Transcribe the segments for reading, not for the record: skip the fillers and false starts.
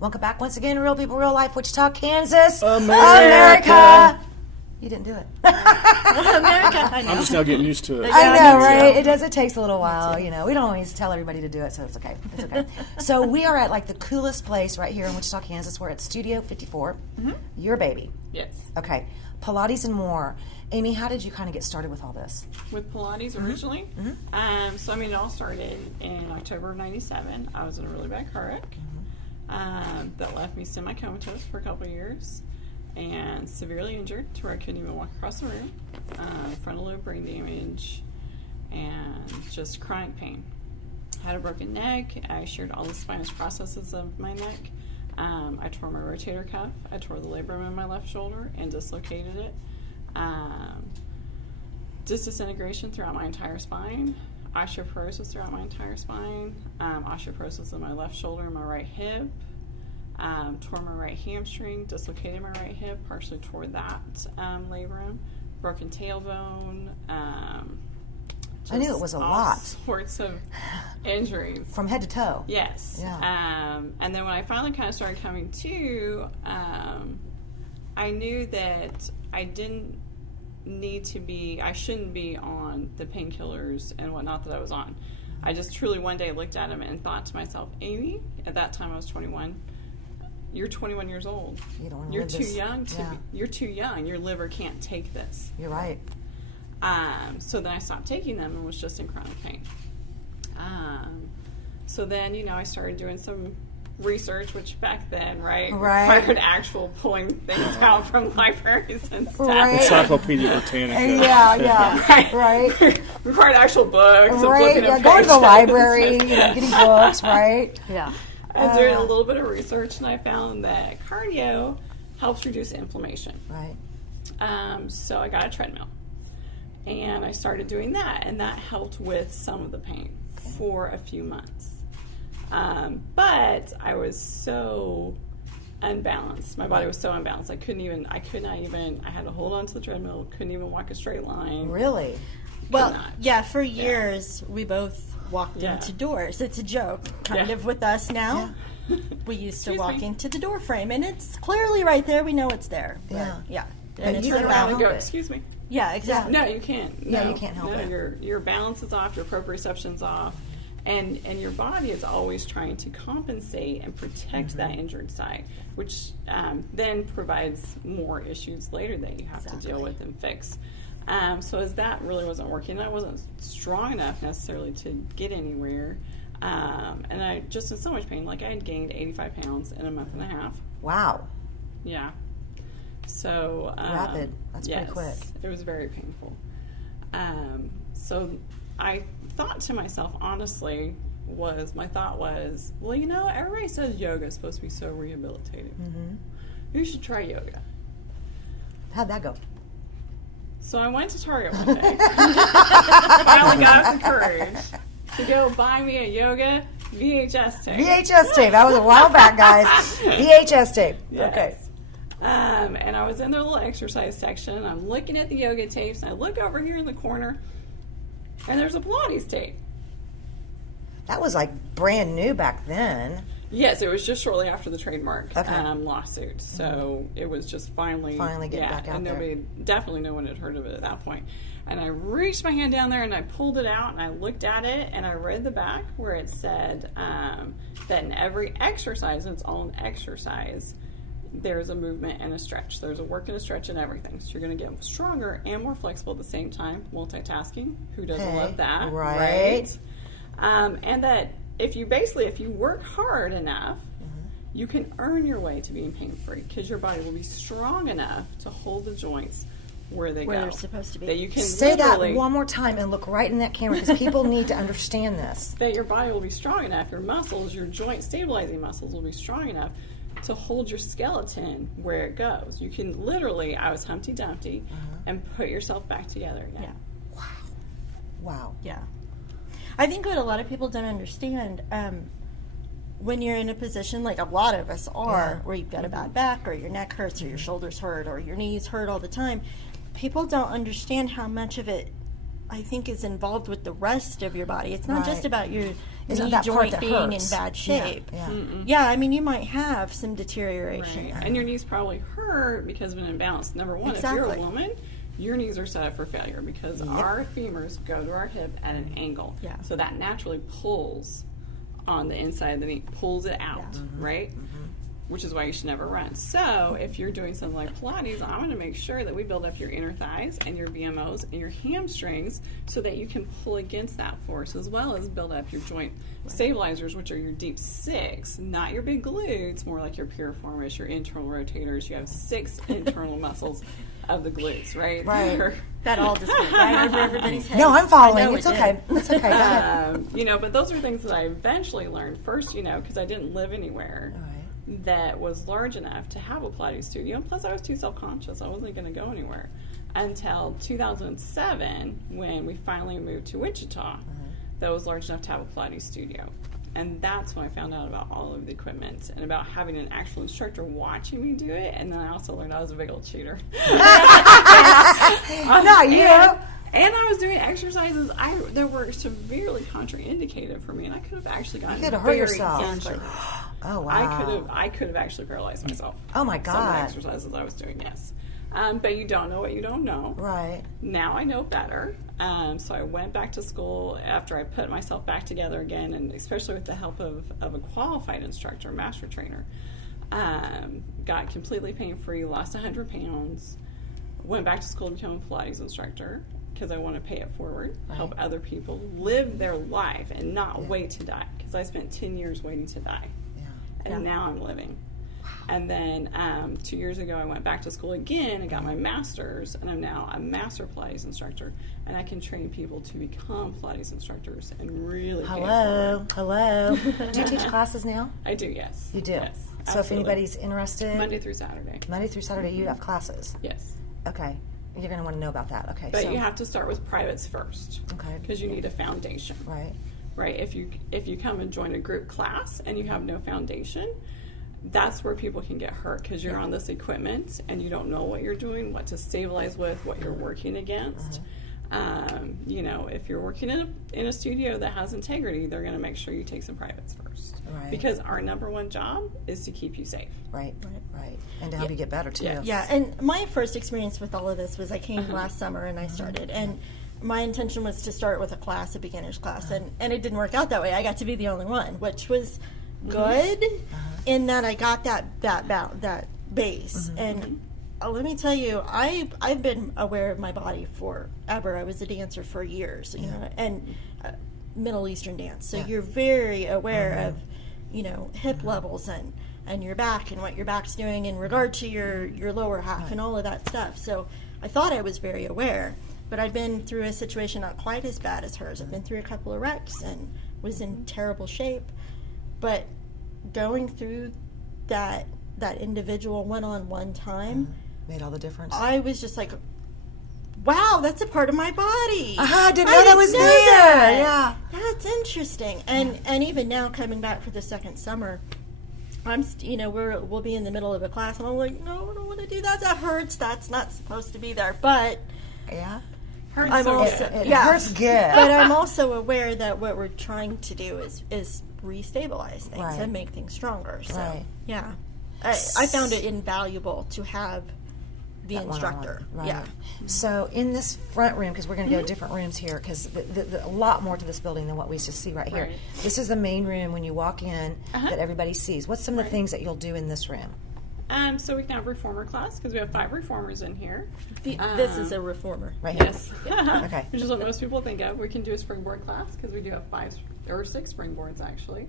Welcome back once again to Real People, Real Life, Wichita, Kansas. America. You didn't do it. America. I know. I'm just now getting used to it. I know, right? It takes a little while, you know. We don't always tell everybody to do it, so it's okay. It's okay. So we are at like the coolest place right here in Wichita, Kansas. We're at Studio 54. Your baby. Yes. Okay. Pilates and more. Amy, how did you kind of get started with all this? With Pilates originally. So, I mean, it all started in October of 97. I was in a really bad car wreck that left me semi-comatose for a couple of years and severely injured to where I couldn't even walk across the room, frontal lobe brain damage, and just chronic pain. I had a broken neck. I shared all the spinous processes of my neck. I tore my rotator cuff. I tore the labrum in my left shoulder and dislocated it. Disc disintegration throughout my entire spine, osteoporosis throughout my entire spine, osteoporosis in my left shoulder and my right hip, tore my right hamstring, dislocated my right hip, partially tore that labrum, broken tailbone. I knew it was a all lot. Sorts of injuries. From head to toe. Yes. Yeah. And then when I finally kind of started coming to, I knew that I shouldn't be on the painkillers and whatnot that I was on. I just truly one day looked at them and thought to myself, Amy, at that time I was 21, you're 21 years old. You don't want to You're live too this. young to Yeah. you're too young. Your liver can't take this. You're right. So then I stopped taking them and was just in chronic pain. So then, I started doing some research, which back then, required actual pulling things out from libraries and stuff. Right. Encyclopedia Britannica. Yeah, right. Required actual books. and Right, flipping yeah, of going to the pages. library, getting books, right? Yeah. I was doing a little bit of research, and I found that cardio helps reduce inflammation. Right. So I got a treadmill, and I started doing that, and that helped with some of the pain for a few months. But I was so unbalanced. My body was so unbalanced. I had to hold on to the treadmill, couldn't even walk a straight line. Really? Well, not. yeah, for years we both walked Yeah. into doors. It's a joke, kind Yeah. of with us now. We used to Excuse walk me. into the door frame, and it's clearly right there. We know it's there. But, Yeah. yeah. But And it's you Turn don't around and go, help it. excuse me. yeah, exactly. No, you can't. Yeah, No, you can't help no, it. Your balance is off, your proprioception's off, and your body is always trying to compensate and protect that injured side, which then provides more issues later that you have to deal with and fix. So as that really wasn't working, I wasn't strong enough necessarily to get anywhere, and I just in so much pain. Like I had gained 85 pounds in a month and a half. Wow. Yeah. So Rapid. That's pretty quick. It was very painful. So I thought to myself, honestly, my thought was, well, everybody says yoga is supposed to be so rehabilitative. You should try yoga. How'd that go? So I went to Target one day. Finally got up the courage to go buy me a yoga VHS tape. VHS tape. That was a while back, guys. VHS tape. Yes. Okay. And I was in their little exercise section, and I'm looking at the yoga tapes, and I look over here in the corner, and there's a Pilates tape. That was like brand new back then. Yes, it was just shortly after the trademark Okay. lawsuit, so it was just finally getting back out and there. definitely no one had heard of it at that point. And I reached my hand down there and I pulled it out and I looked at it and I read the back where it said that in every exercise, and it's all an exercise, there's a movement and a stretch. There's a work and a stretch and everything. So you're going to get stronger and more flexible at the same time. Multitasking. Who doesn't Okay, love that? right. And that if you work hard enough, you can earn your way to being pain-free because your body will be strong enough to hold the joints where they Where go. they're supposed to be. That you can Say that literally- one more time and look right in that camera because people need to understand this. that your body will be strong enough, your muscles, your joint stabilizing muscles will be strong enough to hold your skeleton where it goes. You can literally, I was Humpty Dumpty, and put yourself back together again. Yeah. Wow. Yeah. I think what a lot of people don't understand, when you're in a position like a lot of us are, Yeah. where you've got a bad back or your neck hurts or your shoulders hurt or your knees hurt all the time, people don't understand how much of it I think is involved with the rest of your body. It's not just Right. about Isn't knee that part joint that being in hurts? bad shape. Yeah. Yeah, I mean, you might have some deterioration. Right. And your knees probably hurt because of an imbalance. Number one, if you're a Exactly. woman, your knees are set up for failure because our femurs go to our hip at an angle. Yeah. So that naturally pulls on the inside of the knee, pulls it out, right? Which is why you should never run. So if you're doing something like Pilates, I'm going to make sure that we build up your inner thighs and your VMOs and your hamstrings so that you can pull against that force, as well as build up your joint stabilizers, which are your deep six, not your big glutes, more like your piriformis, your internal rotators. You have 6 internal muscles of the glutes, right? Right. That all just went right over everybody's head. No, I'm I following. know It's it okay. did. It's okay. Go ahead. You know, but those are things that I eventually learned first, you know, because I didn't live anywhere that was large enough to have a Pilates studio. Plus, I was too self-conscious. I wasn't going to go anywhere until 2007 when we finally moved to Wichita that was large enough to have a Pilates studio. And that's when I found out about all of the equipment and about having an actual instructor watching me do it. And then I also learned I was a big old cheater. Not you. And I was doing exercises that were severely contraindicated for me, and I could have actually gotten You could have hurt very yourself. injured. Oh, wow. I could have actually paralyzed myself. Oh, my Some of the God. exercises I was doing, yes. But you don't know what you don't know. Right. Now I know better. So I went back to school after I put myself back together again, and especially with the help of a qualified instructor, master trainer. Got completely pain-free, lost 100 pounds, went back to school to become a Pilates instructor because I want to pay it forward, help other people live their life and not wait to die, because I spent 10 years waiting to die. And now I'm living. And then 2 years ago, I went back to school again and got my master's, and I'm now a master Pilates instructor, and I can train people to become Pilates instructors and really pay it forward. Hello. Do you teach classes now? I do, yes. You do? Yes, So if absolutely. anybody's interested, Monday through Saturday. Monday through Saturday, you have classes. Yes. Okay. You're going to want to know about that. Okay. But so, you have to start with privates first. Okay. Because you need a foundation. Right. Right. If you come and join a group class and you have no foundation, that's where people can get hurt, because you're on this equipment and you don't know what you're doing, what to stabilize with, what you're working against. You know, if you're working in a studio that has integrity, they're going to make sure you take some privates first. Right. Because our number one job is to keep you safe. Right. And to help you get better, too. Yes. Yeah, and my first experience with all of this was I came last summer and I started. And my intention was to start with a beginner's class. And it didn't work out that way. I got to be the only one, which was good in that I got that base. And let me tell you, I've been aware of my body forever. I was a dancer for years, you know, and Middle Eastern dance. So you're very aware of, you know, hip levels and your back and what your back's doing in regard to your lower half and all of that stuff. So I thought I was very aware, but I'd been through a situation not quite as bad as hers. I've been through a couple of wrecks and was in terrible shape. But going through that individual one-on-one time, Made all the difference. I was just like, wow, that's a part of my body. I didn't know that was know there. that. Yeah. That's interesting. And even now, coming back for the second summer, I'm we'll be in the middle of a class, and I'm like, no, I don't want to do that. That hurts. That's not supposed to be there. But Yeah. Hurts I'm so also good. It hurts good. But I'm also aware that what we're trying to do is restabilize things Right. and make things stronger. So Right. yeah, I found it invaluable to have the That instructor. one-on-one, right. Yeah. So in this front room, because we're going to go to different rooms here, because a lot more to this building than what we just see right here. Right. This is the main room when you walk in that everybody sees. What's some of the things that you'll do in this room? So we can have reformer class because we have 5 reformers in here. This is a reformer. Right here. Yes. Okay. Which is what most people think of. We can do a springboard class because we do have 5 or 6 springboards actually.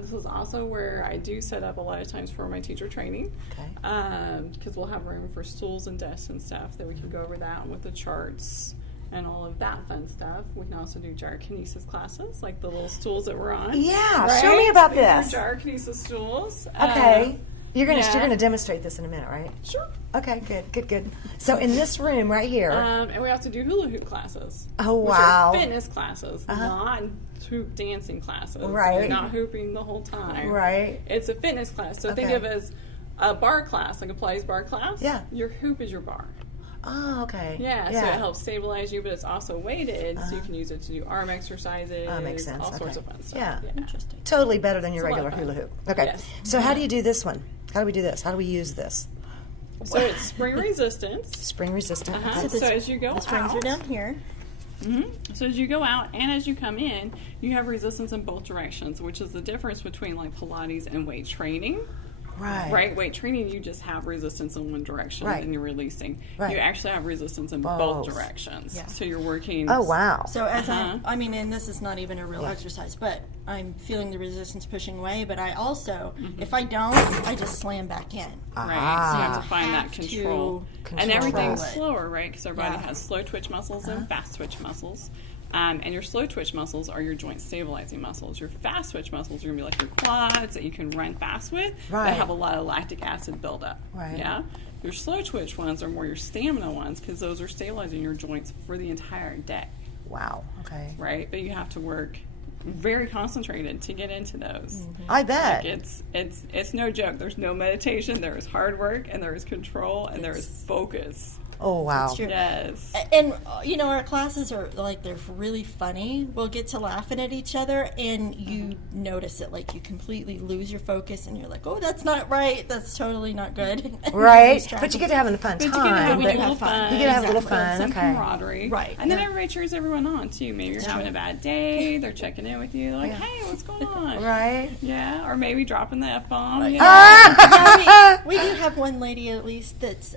This is also where I do set up a lot of times for my teacher training. Okay. Because we'll have room for stools and desks and stuff that we can go over that with the charts and all of that fun stuff. We can also do gyrokinesis classes, like the little stools that we're on. Yeah, show me about These are this. gyrokinesis stools. Okay. You're gonna yeah. demonstrate this in a minute, right? Sure. Okay, good. So in this room right here, And we also do hula hoop classes. Oh, which wow. are fitness classes, not hoop dancing classes. Right. You're not hooping the whole time. Right. It's a fitness class. So think Okay. of it as a bar class, like a Pilates bar class. Yeah. Your hoop is your bar. Oh, okay. Yeah, so it helps stabilize you, but it's also weighted, so you can use it to do arm exercises, makes sense. all sorts Okay. of fun stuff. Yeah. Interesting. Totally better than your It's a lot regular of hula fun. hoop. Okay. Yes. So how do you do this one? How do we do this? How do we use this? So it's spring resistance. Spring resistant. Uh-huh. So as you go The springs out, are down here. so as you go out and as you come in, you have resistance in both directions, which is the difference between like Pilates and weight training. Right. Right, weight training, you just have resistance in one direction Right. and you're releasing. Right. You actually have resistance in Both. both directions. Yeah. So you're working. Oh, wow. So as I mean, and this is not even a real exercise, but I'm feeling the resistance pushing away. But I also, if I don't, I just slam back in. Right, so you have Ah. to find that Have to control. control And everything's it. slower, right? Because our body Yeah. has slow twitch muscles and fast twitch muscles. And your slow twitch muscles are your joint stabilizing muscles. Your fast twitch muscles are going to be like your quads that you can run fast with Right. that have a lot of lactic acid buildup. Right. Yeah? Your slow twitch ones are more your stamina ones because those are stabilizing your joints for the entire day, Wow. Okay. right? But you have to work very concentrated to get into those. I bet. Like it's no joke. There's no meditation. There is hard work, and there is control, and there is focus. Oh, wow. It's true. Yes. And our classes are like they're really funny. We'll get to laughing at each other, and you notice it. Like you completely lose your focus, and you're like, "Oh, that's not right. That's totally not good." And you Right. lose track But you of get to have a fun But you get to have time. a but- little fun. You get to have a little Exactly. fun. Some Okay. camaraderie. Right. And then Yeah. everybody cheers everyone on, too. Maybe you're having a bad day. They're checking in with you. They're like, hey, what's going on? Right. Yeah. Or maybe dropping the F-bomb. You know, Ah! we do have one lady at least that's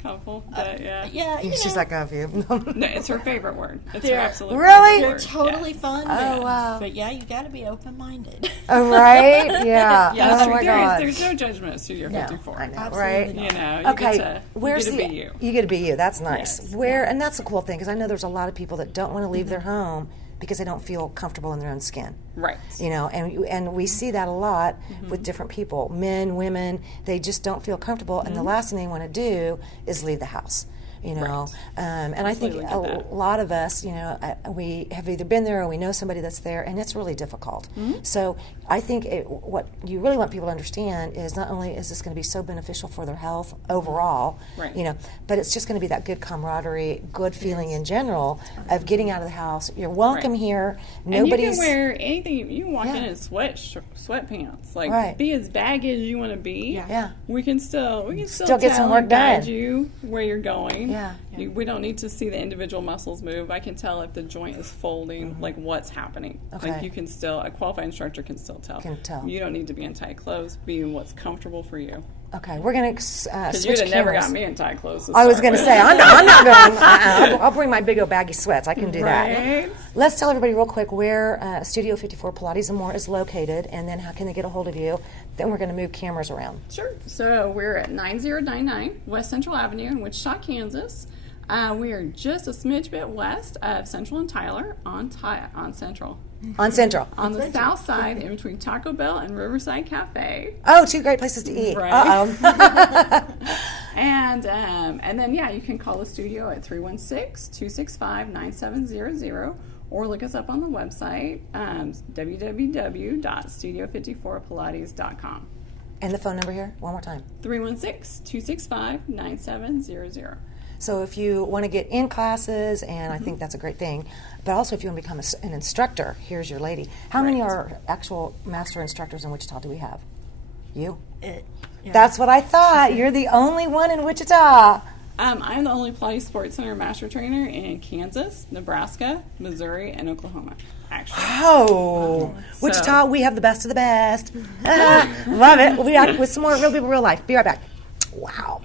couple. But yeah. yeah. You She's know, like, of you. No, it's her favorite word. It's her They're- absolute Really? favorite they're word. totally Yes. fun. Oh, wow. But yeah, you got to be open minded. Oh, right? Yeah. Yeah, Oh, my there God. is, there's no judgment at Studio No, 54. I know, Absolutely right? not. You know, you Okay, get where's to the be you. You get to be you. That's nice. Yes. Where and that's a cool thing because I know there's a lot of people that don't want to leave their home because they don't feel comfortable in their own skin. Right. You know, and we see that a lot with different people, men, women. They just don't feel comfortable, and the last thing they want to do is leave the house. You know, and I think Completely get a that. lot of us, you know, we have either been there or we know somebody that's there, and it's really difficult. So I think what you really want people to understand is not only is this going to be so beneficial for their health overall, Right. you know, but it's just going to be that good camaraderie, good feeling in general of getting out of the house. You're welcome Right. here. And you Nobody's can wear anything. You can walk in Yeah. in sweatpants. Like Right. be as baggy as you want to be. Yeah. We can still Still get tell some work and guide done. you where you're going. Yeah. We don't need to see the individual muscles move. I can tell if the joint is folding, like what's happening. Okay. Like you can still, a qualified instructor can still tell. Can tell. You don't need to be in tight clothes. Be in what's comfortable for you. Okay, we're going to Because switch you'd have never cameras. got me in tight clothes. To I was start going to with. say, I'm not going. I'll bring my big old baggy sweats. I can do that. Right. Let's tell everybody real quick where Studio 54 Pilates and More is located, and then how can they get a hold of you. Then we're going to move cameras around. Sure. So we're at 9099 West Central Avenue in Wichita, Kansas. We are just a smidge bit west of Central and Tyler on Central. On Central. On the south side, in between Taco Bell and Riverside Cafe. Oh, two great places to eat. Right. Uh-oh. And then, yeah, you can call the studio at 316-265-9700 or look us up on the website, www.studio54pilates.com. And the phone number here, one more time. 316-265-9700. So if you want to get in classes, and I think that's a great thing, but also if you want to become an instructor, here's your lady. How many are actual master instructors in Wichita do we have? You? Yeah. That's what I thought. You're the only one in Wichita. I'm the only Pilates Sports Center master trainer in Kansas, Nebraska, Missouri, and Oklahoma, actually. Oh, Wichita, we have the best of the best. Love it. We'll be back with some more Real People, Real Life. Be right back. Wow.